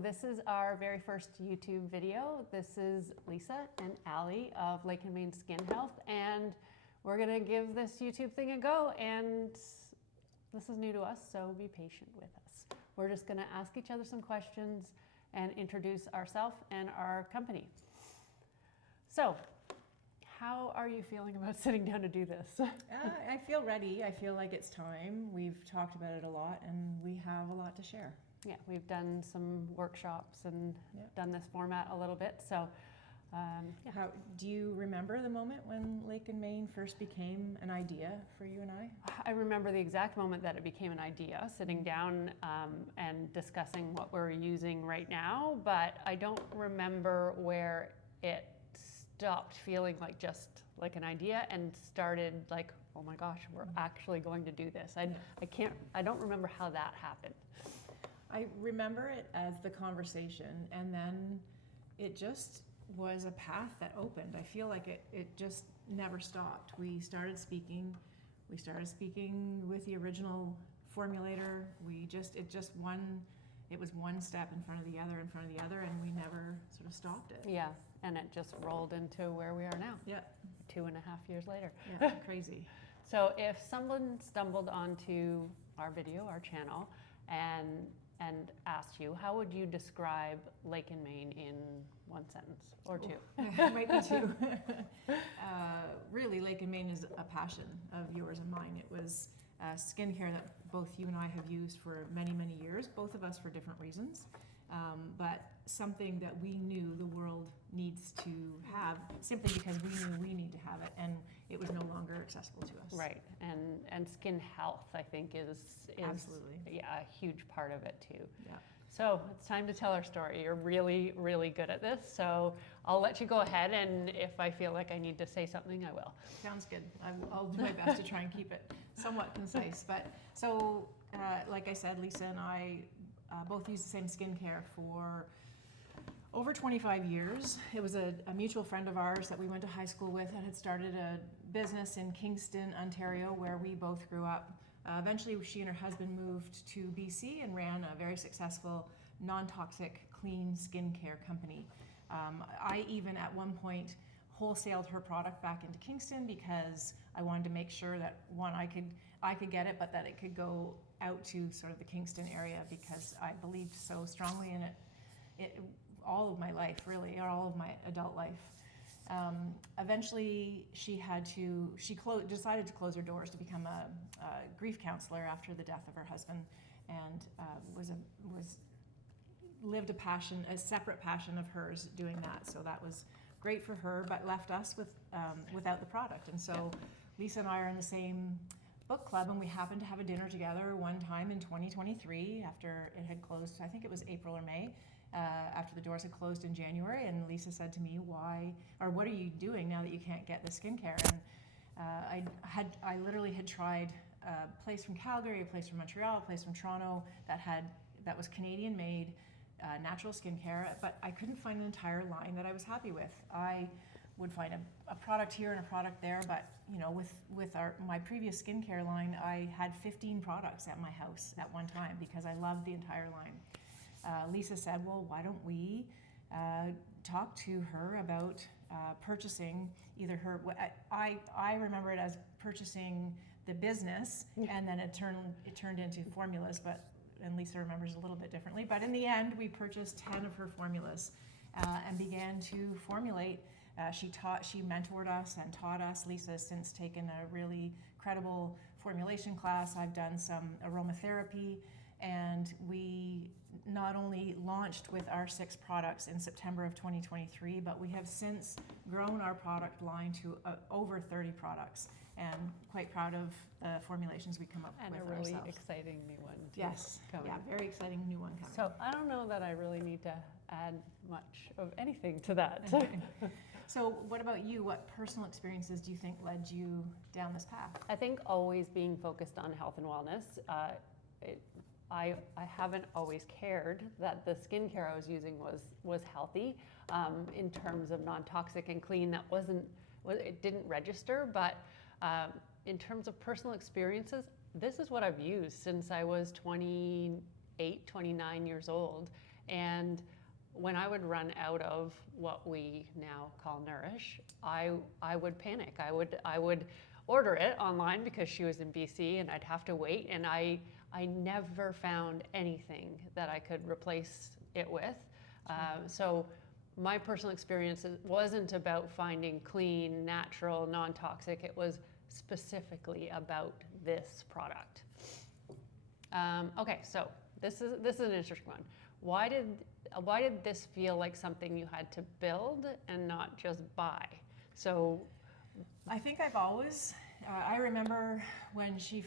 this is our very first YouTube video. This is Lisa and Aly of Lake and Maine Skin Health, and we're gonna give this YouTube thing a go, and this is new to us, so be patient with us. We're just gonna ask each other some questions and introduce ourselves and our company. So, how are you feeling about sitting down to do this? I feel ready. I feel like it's time. We've talked about it a lot, and we have a lot to share. Yeah, we've done some workshops and done this format a little bit, so How do you remember the moment when Lake and Maine first became an idea for you and I? I remember the exact moment that it became an idea, sitting down and discussing what we're using right now, but I don't remember where it stopped feeling like just like an idea and started like, oh my gosh, we're actually going to do this. I don't remember how that happened. I remember it as the conversation, and then it just was a path that opened. I feel like it just never stopped. We started speaking with the original formulator. It was one step in front of the other, and we never sort of stopped it. Yeah, and it just rolled into where we are now. Yeah. 2.5 years later. Yeah, crazy. So if someone stumbled onto our video, our channel, and asked you, how would you describe Lake and Maine in one sentence or two? Might be two. Really, Lake and Maine is a passion of yours and mine. It was skincare that both you and I have used for many, many years, both of us for different reasons, but something that we knew the world needs to have simply because we knew we need to have it, and it was no longer accessible to us. Right, and skin health, I think, is absolutely a huge part of it too. Yeah. So it's time to tell our story. You're really, really good at this, so I'll let you go ahead, and if I feel like I need to say something, I will. Sounds good. I'll do my best to try and keep it somewhat concise. But so, like I said, Lisa and I both use the same skincare for over 25 years. It was a mutual friend of ours that we went to high school with that had started a business in Kingston, Ontario, where we both grew up. Eventually, she and her husband moved to BC and ran a very successful, non-toxic, clean skincare company. I even at one point wholesaled her product back into Kingston because I wanted to make sure that one, I could get it, but that it could go out to sort of the Kingston area because I believed so strongly in it all of my life, really, or all of my adult life. Eventually, she decided to close her doors to become a grief counselor after the death of her husband, and lived a separate passion of hers doing that. So that was great for her, but left us without the product. And so Lisa and I are in the same book club, and we happened to have a dinner together one time in 2023 after it had closed. I think it was April or May. After the doors had closed in January, and Lisa said to me, what are you doing now that you can't get the skincare? And I literally had tried a place from Calgary, a place from Montreal, a place from Toronto that was Canadian made, natural skincare, but I couldn't find an entire line that I was happy with. I would find a product here and a product there, but with my previous skincare line, I had 15 products at my house at one time because I loved the entire line. Lisa said, well, why don't we talk to her about purchasing either her, I remember it as purchasing the business, and then it turned into formulas, and Lisa remembers a little bit differently. But in the end, we purchased 10 of her formulas and began to formulate. She mentored us and taught us. Lisa has since taken a really credible formulation class. I've done some aromatherapy. And we not only launched with our 6 products in September of 2023, but we have since grown our product line to over 30 products, and quite proud of the formulations we come up with ourselves. And a really exciting new one. Yes, yeah, very exciting new one coming. So I don't know that I really need to add much of anything to that. So what about you? What personal experiences do you think led you down this path? I think always being focused on health and wellness. I haven't always cared that the skincare I was using was healthy in terms of non-toxic and clean. It didn't register, but in terms of personal experiences, this is what I've used since I was 28, 29 years old. And when I would run out of what we now call Nourish, I would panic. I would order it online because she was in BC and I'd have to wait, and I never found anything that I could replace it with. So my personal experience wasn't about finding clean, natural, non-toxic. It was specifically about this product. Okay, so this is an interesting one. Why did this feel like something you had to build and not just buy? So I think I've always, I remember when she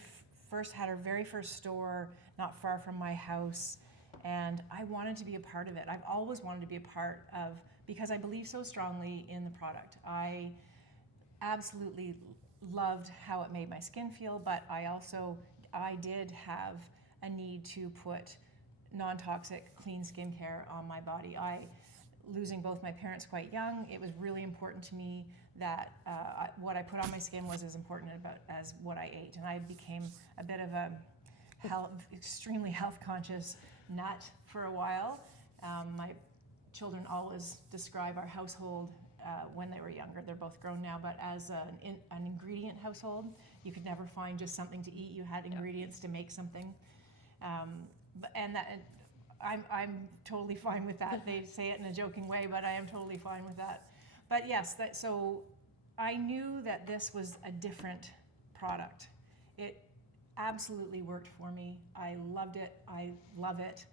first had her very first store not far from my house, and I wanted to be a part of it. I've always wanted to be a part of, because I believe so strongly in the product. I absolutely loved how it made my skin feel, but I did have a need to put non-toxic, clean skincare on my body. Losing both my parents quite young, it was really important to me that what I put on my skin was as important as what I ate. And I became a bit of a extremely health conscious nut for a while. My children always describe our household when they were younger, they're both grown now, but as an ingredient household. You could never find just something to eat. You had ingredients to make something. I'm totally fine with that. They say it in a joking way, but I am totally fine with that. But yes, so I knew that this was a different product. It absolutely worked for me. I loved it. I love it.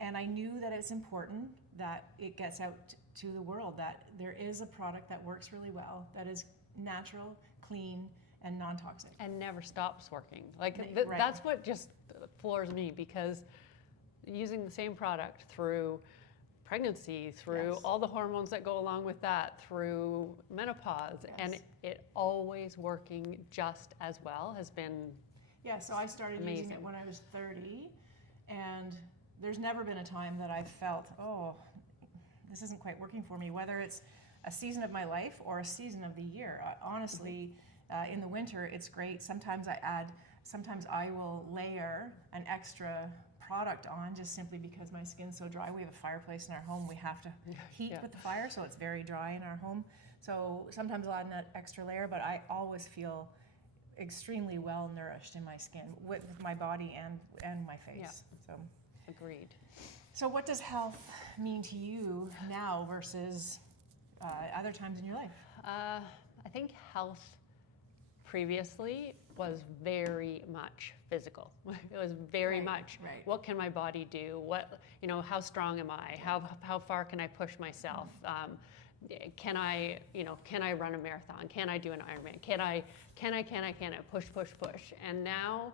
And I knew that it's important that it gets out to the world, that there is a product that works really well, that is natural, clean, and non-toxic. And never stops working. Like Right. That's what just floors me, because using the same product through pregnancy, through all the hormones that go along with that, through menopause, and it always working just as well has been so I started amazing. using it when I was 30, and there's never been a time that I've felt, oh, this isn't quite working for me, whether it's a season of my life or a season of the year. Honestly, in the winter, it's great. Sometimes I will layer an extra product on just simply because my skin's so dry. We have a fireplace in our home. We have to heat with the fire, so it's very dry in our home. So sometimes I'll add that extra layer, but I always feel extremely well nourished in my skin, with my body and my face. Yeah. So Agreed. So what does health mean to you now versus other times in your life? I think health previously was very much physical. It was very much, what can my body do? How strong am I? How far can I push myself? Can I run a marathon? Can I do an Ironman? Can I push? And now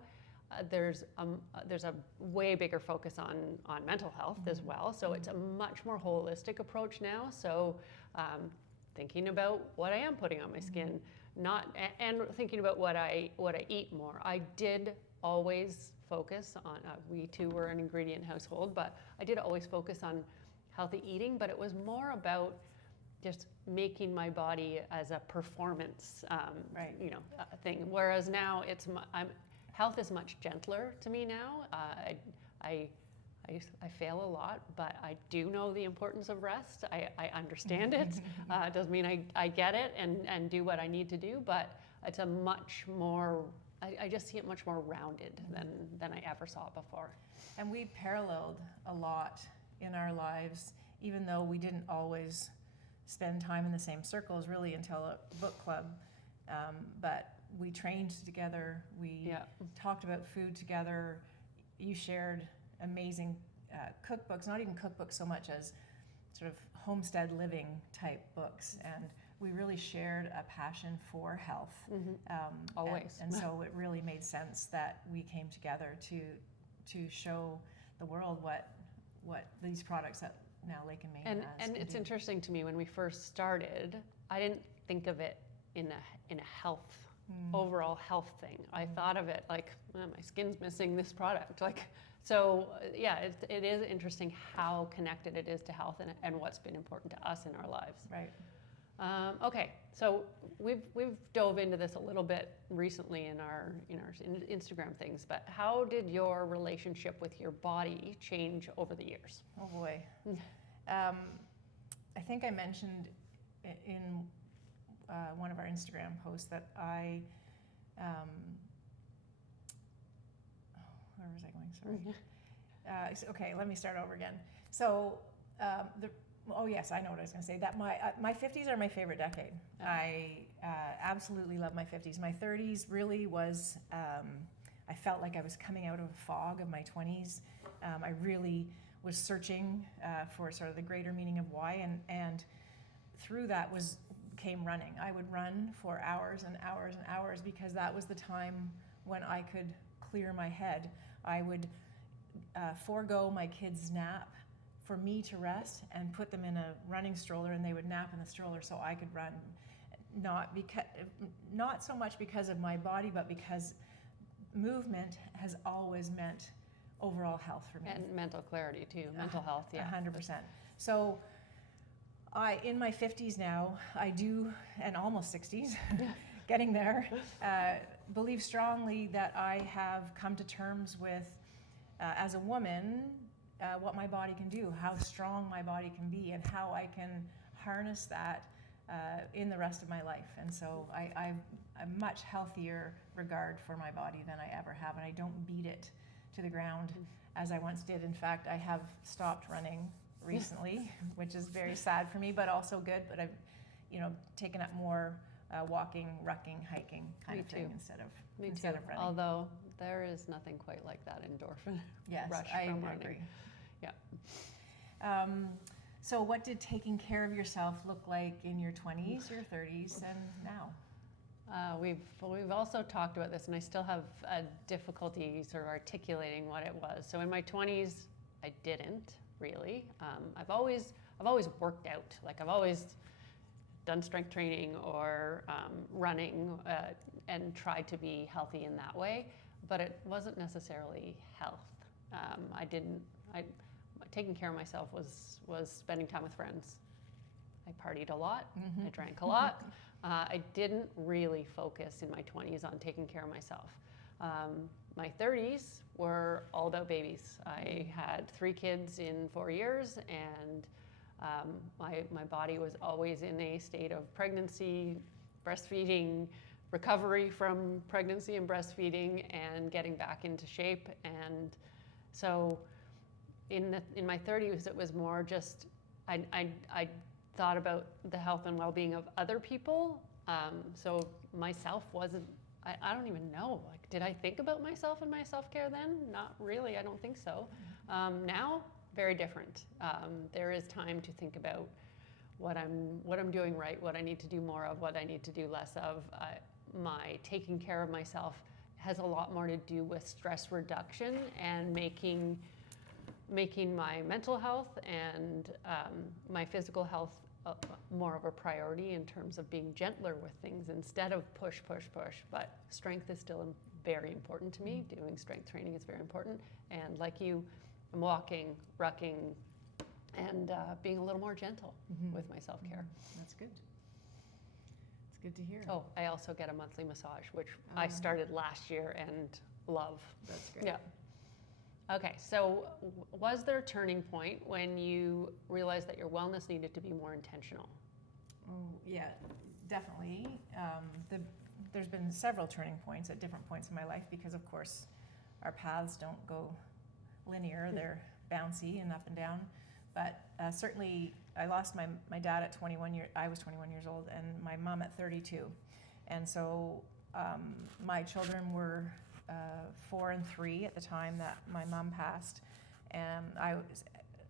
there's a way bigger focus on mental health as well. So it's a much more holistic approach now. So thinking about what I am putting on my skin, and thinking about what I eat more. I did always focus on, we too were an ingredient household, but I did always focus on healthy eating, but it was more about just making my body as a performance thing. Whereas now health is much gentler to me now. I fail a lot, but I do know the importance of rest. I understand it. It doesn't mean I get it and do what I need to do, but it's a much more, I just see it much more rounded than I ever saw it before. And we paralleled a lot in our lives, even though we didn't always spend time in the same circles really until a book club. But we trained together, we talked about food together. You shared amazing cookbooks, not even cookbooks so much as sort of homestead living type books, and we really shared a passion for health. Always. And so it really made sense that we came together to show the world what these products that now Lake and Maine has. And it's interesting to me, when we first started, I didn't think of it in a health, overall health thing. I thought of it like, my skin's missing this product. It is interesting how connected it is to health and what's been important to us in our lives. Right. Okay, so we've dove into this a little bit recently in our Instagram things, but how did your relationship with your body change over the years? Oh boy. I think I mentioned in one of our Instagram posts that where was I going? Sorry. Okay, let me start over again. So, oh yes, I know what I was going to say. That my 50s are my favorite decade. I absolutely love my 50s. My 30s really was. I felt like I was coming out of a fog of my 20s. I really was searching for sort of the greater meaning of why, and through that came running. I would run for hours and hours and hours because that was the time when I could clear my head. I would forego my kids' nap for me to rest and put them in a running stroller, and they would nap in the stroller so I could run. Not so much because of my body, but because movement has always meant overall health for me. And mental clarity too, mental health, yeah. 100%. So in my 50s now, I do, and almost 60s, getting there, believe strongly that I have come to terms with, as a woman, what my body can do, how strong my body can be, and how I can harness that in the rest of my life. And so I've a much healthier regard for my body than I ever have, and I don't beat it to the ground as I once did. In fact, I have stopped running recently, which is very sad for me, but also good. But I've, taken up more walking, rucking, hiking kind of thing instead of running. Although there is nothing quite like that endorphin rush from running. Agree. Yeah. So what did taking care of yourself look like in your 20s, your 30s, and now? We've also talked about this, and I still have a difficulty sort of articulating what it was. So in my 20s, I didn't really. I've always worked out. Like I've always done strength training or running and tried to be healthy in that way, but it wasn't necessarily health. Taking care of myself was spending time with friends. I partied a lot. Mm-hmm. I drank a lot. I didn't really focus in my 20s on taking care of myself. My 30s were all about babies. I had 3 kids in 4 years, and my body was always in a state of pregnancy, breastfeeding, recovery from pregnancy and breastfeeding, and getting back into shape. And so in my 30s, it was more just I thought about the health and well-being of other people. So myself wasn't, I don't even know, like, did I think about myself and my self-care then? Not really, I don't think so. Now, very different. There is time to think about what I'm doing right, what I need to do more of, what I need to do less of. My taking care of myself has a lot more to do with stress reduction and making my mental health and my physical health more of a priority in terms of being gentler with things instead of push. But strength is still very important to me. Doing strength training is very important. And like you, I'm walking, rucking, and being a little more gentle with my self-care. That's good. It's good to hear. Oh, I also get a monthly massage, which I started last year and love. That's great. Yeah. Okay, so was there a turning point when you realized that your wellness needed to be more intentional? Oh, yeah, definitely. There's been several turning points at different points in my life because, of course, our paths don't go linear. They're bouncy and up and down. But certainly, I lost my dad at 21 years. I was 21 years old, and my mom at 32. And so my children were 4 and 3 at the time that my mom passed, and I was,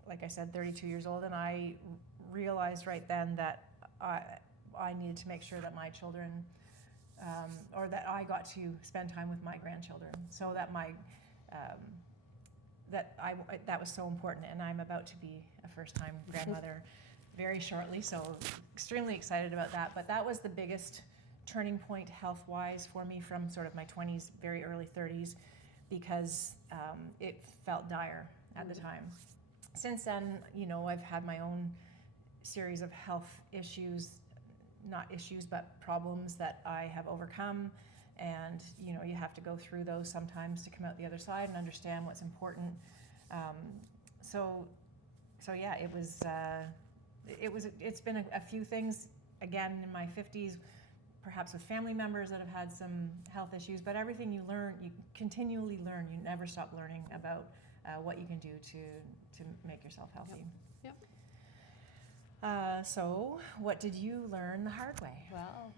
like I said, 32 years old, and I realized right then that I needed to make sure that my children, or that I got to spend time with my grandchildren, so that that was so important. And I'm about to be a first-time grandmother very shortly, so extremely excited about that. But that was the biggest turning point health-wise for me from sort of my 20s, very early 30s, because it felt dire at the time. Since then, I've had my own series of health issues, not issues, but problems that I have overcome. And, you know, you have to go through those sometimes to come out the other side and understand what's important. So yeah, it's been a few things, again, in my 50s, perhaps with family members that have had some health issues, but everything you learn, you continually learn. You never stop learning about what you can do to make yourself healthy. Yep. So what did you learn the hard way? Well,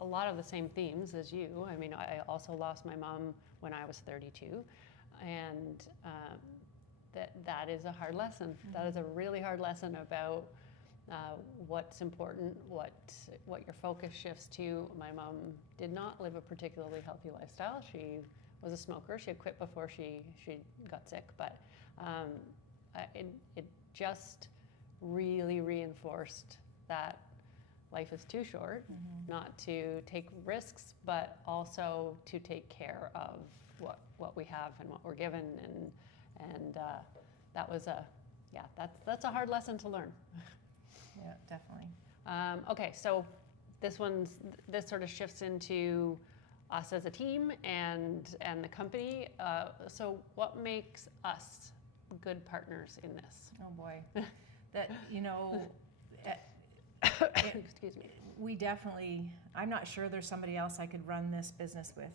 a lot of the same themes as you. I mean, I also lost my mom when I was 32, and that is a hard lesson. Mm-hmm. That is a really hard lesson about what's important, what your focus shifts to. My mom did not live a particularly healthy lifestyle. She was a smoker. She had quit before she got sick, but it just really reinforced that life is too short, not to take risks, but also to take care of what we have and what we're given, and that was that's a hard lesson to learn. Yeah, definitely. Okay, so this sort of shifts into us as a team and the company. So what makes us good partners in this? Oh boy, that excuse me. We definitely. I'm not sure there's somebody else I could run this business with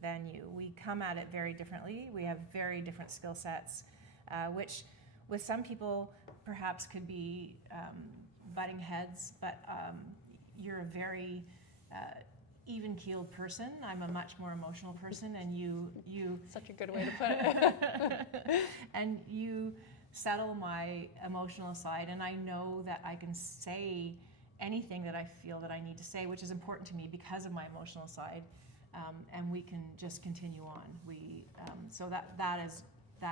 than you. We come at it very differently. We have very different skill sets, which with some people perhaps could be butting heads, but you're a very even-keeled person. I'm a much more emotional person, and you Such a good way to put it. and you settle my emotional side, and I know that I can say anything that I feel that I need to say, which is important to me because of my emotional side, and we can just continue on. So that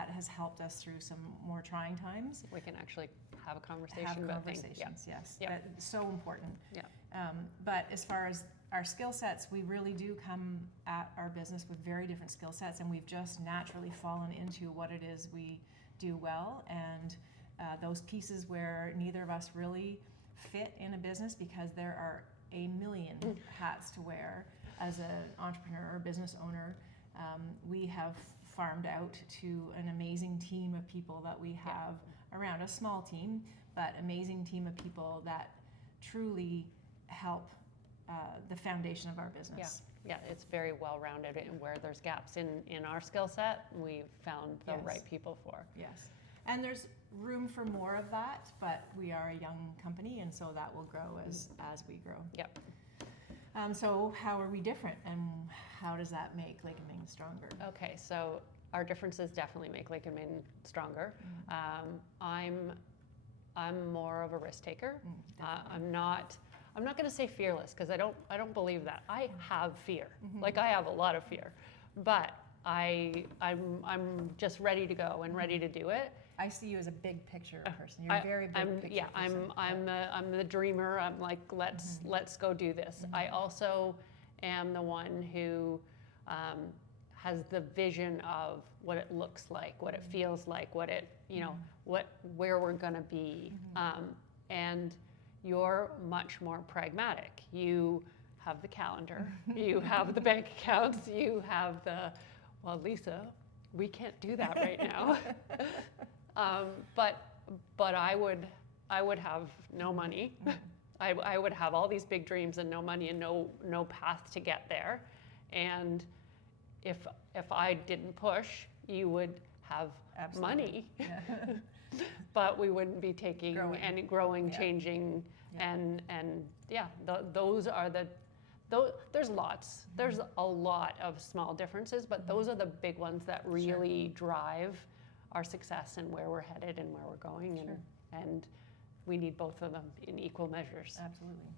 has helped us through some more trying times. We can actually have a conversation. Have about conversations, things. yes. Yep. That's so important. Yeah. But as far as our skill sets, we really do come at our business with very different skill sets, and we've just naturally fallen into what it is we do well, and those pieces where neither of us really fit in a business because there are a million hats to wear as an entrepreneur or business owner. We have farmed out to an amazing team of people that we have around, a small team, but amazing team of people that truly help the foundation of our business. Yeah, it's very well-rounded, and where there's gaps in our skill set, we've found the right people for. Yes, and there's room for more of that, but we are a young company, and so that will grow as we grow. Yep. So how are we different, and how does that make Lake and Maine stronger? Okay, so our differences definitely make Lake and Maine stronger. I'm more of a risk taker. I'm not going to say fearless, because I don't believe that. I have fear. Like, I have a lot of fear, but I'm just ready to go and ready to do it. I see you as a big picture person. You're a very big picture person. I'm the dreamer. I'm like, let's go do this. I also am the one who has the vision of what it looks like, what it feels like, what it where we're gonna be. And you're much more pragmatic. You have the calendar, you have the bank accounts, you have well, Lisa, we can't do that right now. But I would have no money. I would have all these big dreams and no money and no path to get there. And if I didn't push, you would have money. Yeah. But we wouldn't be taking and growing, changing, and those are there's lots. There's a lot of small differences, but those are the big ones that really drive our success and where we're headed and where we're going, and we need both of them in equal measures. Absolutely.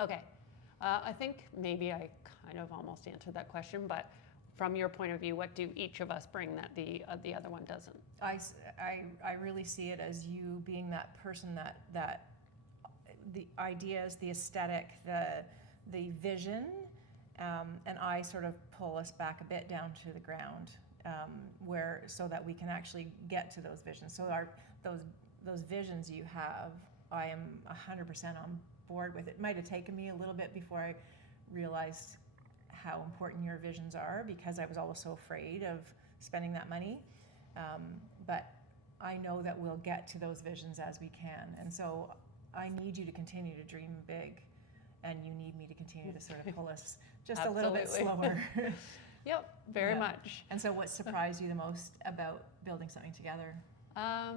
Okay, I think maybe I kind of almost answered that question, but from your point of view, what do each of us bring that the other one doesn't? I really see it as you being that person that the ideas, the aesthetic, the vision, and I sort of pull us back a bit down to the ground, so that we can actually get to those visions. So those visions you have, I am 100% board with it. It might have taken me a little bit before I realized how important your visions are, because I was always so afraid of spending that money. But I know that we'll get to those visions as we can. And so I need you to continue to dream big, and you need me to continue to sort of pull us just a little bit slower. Yep, very much. And so what surprised you the most about building something together? I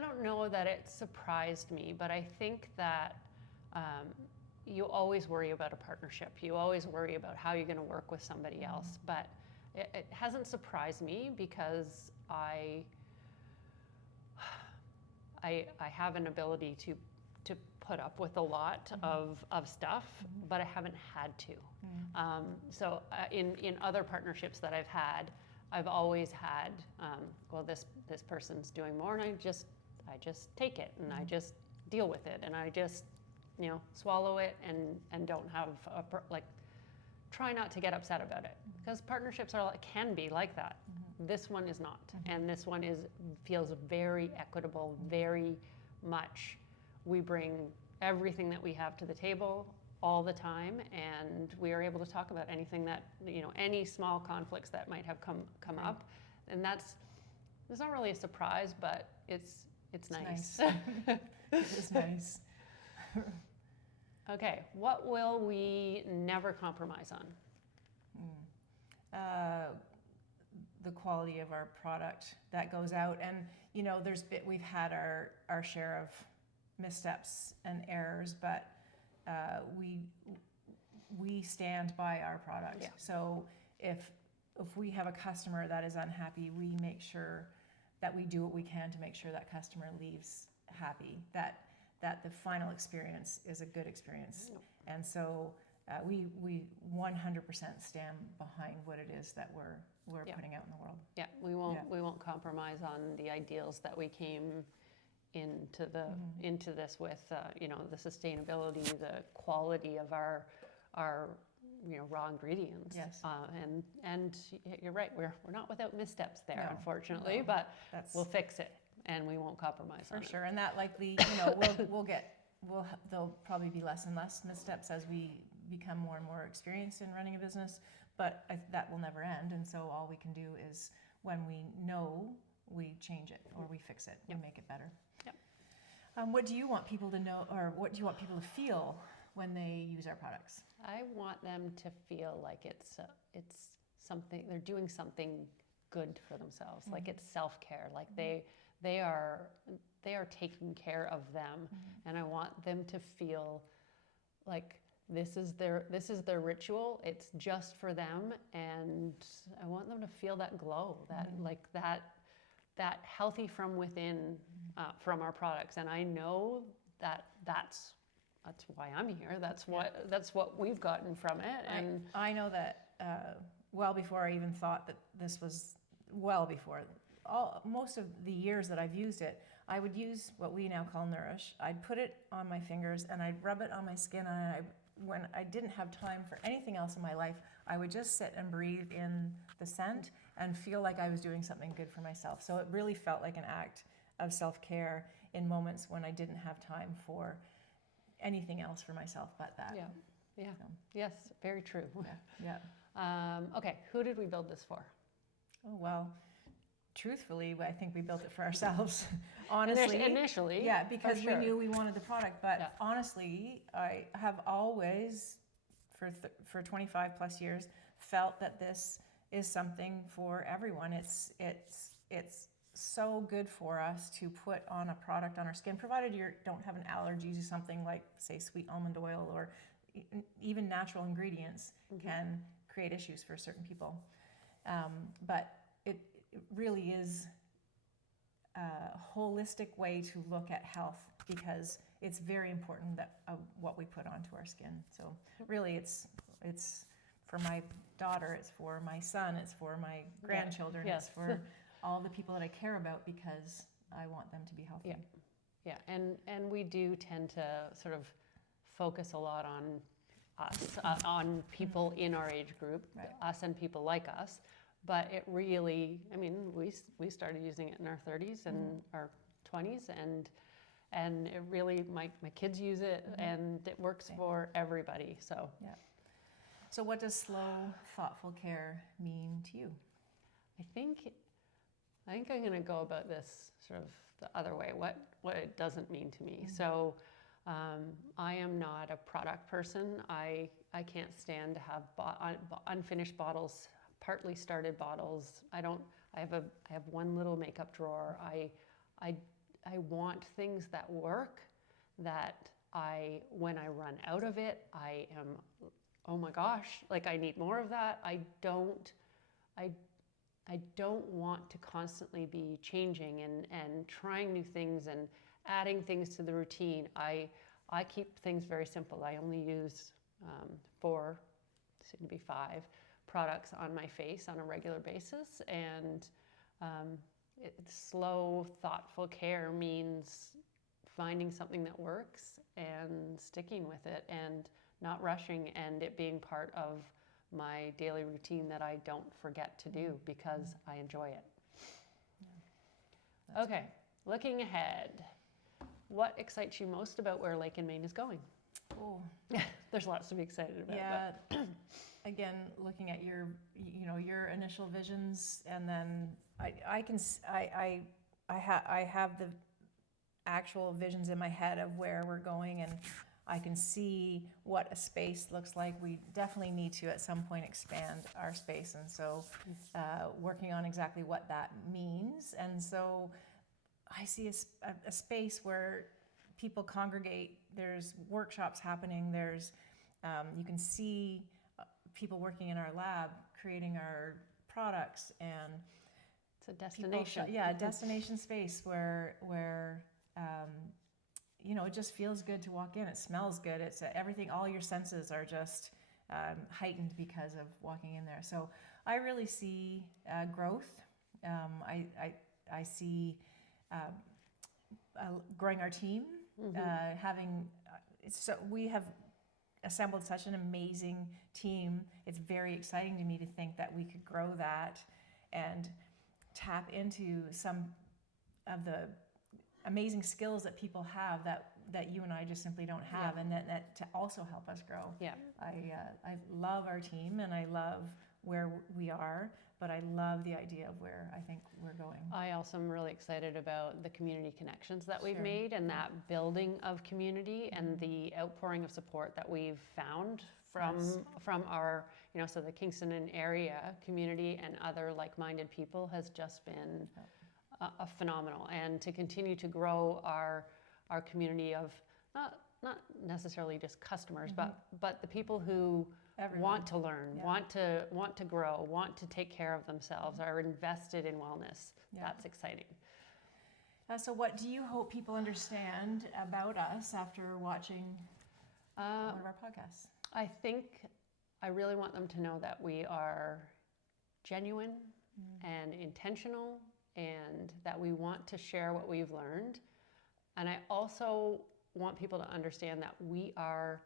don't know that it surprised me, but I think that you always worry about a partnership. You always worry about how you're going to work with somebody else. But it hasn't surprised me, because I have an ability to put up with a lot of stuff, but I haven't had to. So in other partnerships that I've had, I've always had, well, this person's doing more, and I just take it, and I just deal with it, and I just swallow it, and don't have try not to get upset about it, because partnerships can be like that. This one is not, and this one feels very equitable, very much. We bring everything that we have to the table all the time, and we are able to talk about anything that, any small conflicts that might have come up, and it's not really a surprise, but it's nice. It is nice. Okay, what will we never compromise on? The quality of our product that goes out, and we've had our share of missteps and errors, but we stand by our product. Yeah. So if we have a customer that is unhappy, we make sure that we do what we can to make sure that customer leaves happy, that the final experience is a good experience. And so we 100% stand behind what it is that we're putting out in the world. Yeah, we won't compromise on the ideals that we came into this with, the sustainability, the quality of our raw ingredients. Yes. And you're right, we're not without missteps there, unfortunately, but we'll fix it, and we won't compromise on it. For sure, and that likely, there'll probably be less and less missteps as we become more and more experienced in running a business, but that will never end. And so all we can do is, when we know, we change it, or we fix it, we make it better. Yep. What do you want people to know, or what do you want people to feel when they use our products? I want them to feel like it's something, they're doing something good for themselves, like it's self-care, like they are taking care of them, and I want them to feel like this is their ritual. It's just for them, and I want them to feel that glow, that healthy from within from our products. And I know that's why I'm here. That's what we've gotten from it. And I know that well before I even thought that this was, most of the years that I've used it, I would use what we now call Nourish. I'd put it on my fingers and I'd rub it on my skin, and when I didn't have time for anything else in my life, I would just sit and breathe in the scent and feel like I was doing something good for myself. So it really felt like an act of self-care in moments when I didn't have time for anything else for myself but that. Yeah. Yes, very true. Yeah. Okay, who did we build this for? Oh, well, truthfully, I think we built it for ourselves. Honestly, initially, yeah, because sure. we knew we wanted the product. But honestly, I have always, for 25 plus years, felt that this is something for everyone. It's so good for us to put on a product on our skin, provided you don't have an allergy to something like, say, sweet almond oil, or even natural ingredients can create issues for certain people. But it really is a holistic way to look at health, because it's very important that what we put onto our skin. So really, it's for my daughter, it's for my son, it's for my grandchildren, it's for all the people that I care about, because I want them to be healthy. Yeah, and we do tend to sort of focus a lot on us, on people in our age group, us and people like us. But it really, I mean, we started using it in our 30s and our 20s, and and it really, my kids use it, and it works for everybody. So Yeah. So what does slow, thoughtful care mean to you? I think I'm going to go about this sort of the other way. What it doesn't mean to me. So I am not a product person. I can't stand to have unfinished bottles, partly started bottles. I have one little makeup drawer. I want things that work, that when I run out of it, I am, oh my gosh, like I need more of that. I don't want to constantly be changing and trying new things and adding things to the routine. I keep things very simple. I only use 4, soon to be 5, products on my face on a regular basis, and slow, thoughtful care means finding something that works and sticking with it and not rushing, and it being part of my daily routine that I don't forget to do because I enjoy it. Yeah. Okay, looking ahead, what excites you most about where Lake and Maine is going? Oh, there's lots to be excited about. Yeah. Again, looking at your initial visions, and then I have the actual visions in my head of where we're going, and I can see what a space looks like. We definitely need to at some point expand our space, and so working on exactly what that means. And so I see a space where people congregate. There's workshops happening. There's you can see people working in our lab creating our products, and it's a destination. A destination space where it just feels good to walk in. It smells good. It's everything. All your senses are just heightened because of walking in there. So I really see growth. I see growing our team. So we have assembled such an amazing team. It's very exciting to me to think that we could grow that and tap into some of the amazing skills that people have that you and I just simply don't have, and that to also help us grow. Yeah. I love our team, and I love where we are, but I love the idea of where I think we're going. I also am really excited about the community connections that we've Sure. made, and that building of community, and the outpouring of support that we've found from our, so the Kingston and area community and other like-minded people has just been a phenomenal. And to continue to grow our community of not necessarily just customers, but the people who Everyone. want to learn, want to grow, want to take care of themselves, are invested in wellness. Yeah. That's exciting. So what do you hope people understand about us after watching one of our podcasts? I think I really want them to know that we are genuine and intentional, and that we want to share what we've learned. And I also want people to understand that we are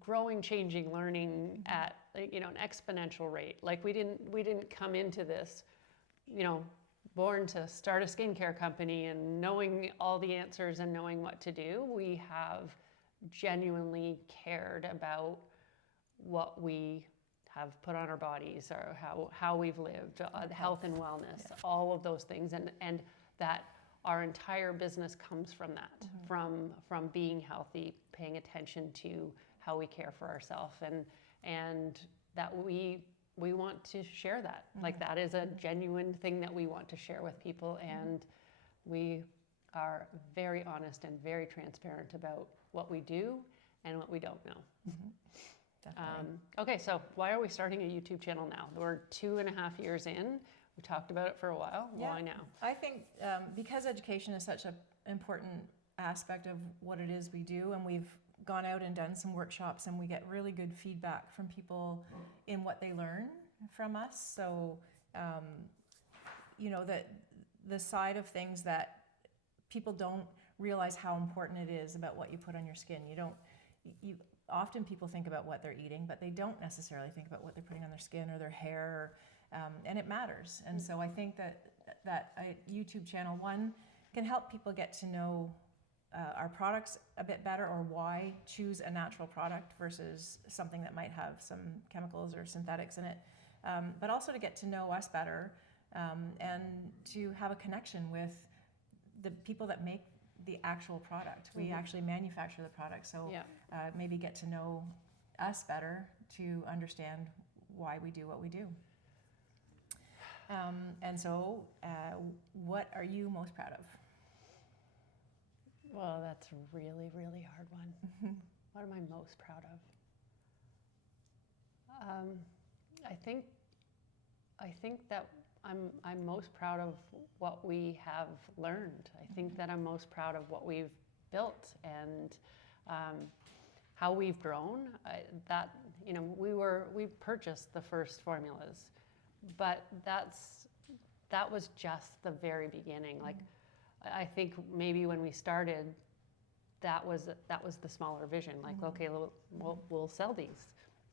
growing, changing, learning at an exponential rate. Like we didn't come into this, born to start a skincare company and knowing all the answers and knowing what to do. We have genuinely cared about what we have put on our bodies, or how we've lived, health and wellness, all of those things, and that our entire business comes from that, from being healthy, paying attention to how we care for ourselves, and that we want to share that. Like that is a genuine thing that we want to share with people, and we are very honest and very transparent about what we do and what we don't know. Okay, so why are we starting a YouTube channel now? We're 2.5 years in. We talked about it for a while. Yeah. Why now? I think because education is such an important aspect of what it is we do, and we've gone out and done some workshops, and we get really good feedback from people in what they learn from us. So, that the side of things that people don't realize how important it is about what you put on your skin. Often people think about what they're eating, but they don't necessarily think about what they're putting on their skin or their hair, and it matters. And so I think that a YouTube channel, one, can help people get to know our products a bit better, or why choose a natural product versus something that might have some chemicals or synthetics in it. But also to get to know us better, and to have a connection with the people that make the actual product. We actually manufacture the product, so maybe get to know us better to understand why we do what we do. And so, what are you most proud of? Well, that's a really, really hard one. What am I most proud of? I think that I'm most proud of what we have learned. I think that I'm most proud of what we've built and how we've grown. We purchased the first formulas, but that was just the very beginning. Like, I think maybe when we started, that was the smaller vision. Like, okay, we'll sell these,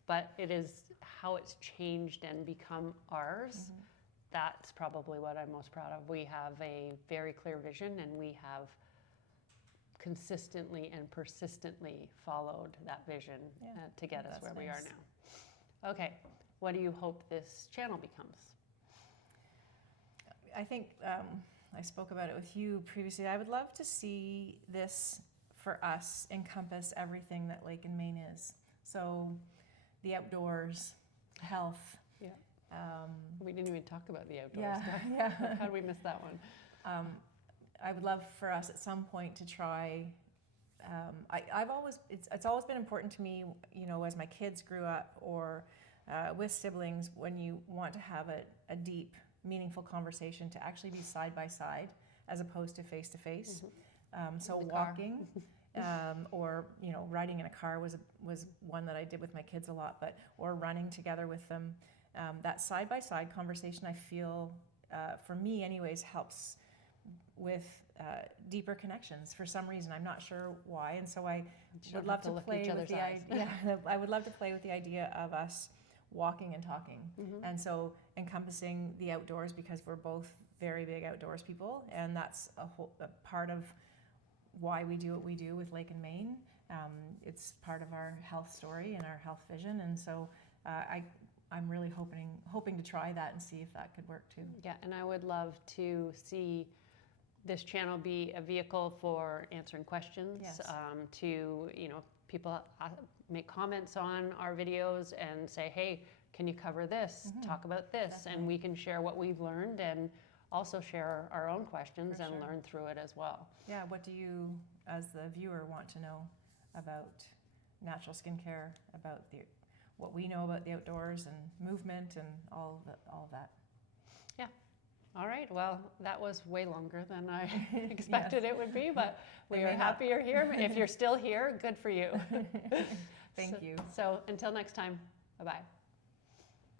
but it is how it's changed and become ours. That's probably what I'm most proud of. We have a very clear vision, and we have consistently and persistently followed that vision to get us where we are now. Okay, what do you hope this channel becomes? I think I spoke about it with you previously. I would love to see this, for us, encompass everything that Lake and Main is. So the outdoors, health. Yeah. We didn't even talk about the outdoors. How did we miss that one? I would love for us at some point to try. It's always been important to me, as my kids grew up, or with siblings, when you want to have a deep, meaningful conversation, to actually be side by side as opposed to face to face. So walking, or riding in a car was one that I did with my kids a lot, or running together with them. That side by side conversation, I feel, for me anyways, helps with deeper connections for some reason. I'm not sure why, and so I would love to play with the idea. I would love to play with the idea of us walking and talking, and so encompassing the outdoors, because we're both very big outdoors people, and that's a part of why we do what we do with Lake and Main. It's part of our health story and our health vision, and so I'm really hoping to try that and see if that could work too. Yeah, and I would love to see this channel be a vehicle for answering questions. Yes. To people make comments on our videos and say, hey, can you cover this? Talk about this. Definitely. And we can share what we've learned, and also share our own questions For and sure. learn through it as well. Yeah, what do you, as the viewer, want to know about natural skincare, about what we know about the outdoors and movement and all of that? Yeah. All right, well, that was way longer than I expected it would be, but we are not. happy you're here. If you're still here, good for you. Thank you. So until next time, bye-bye.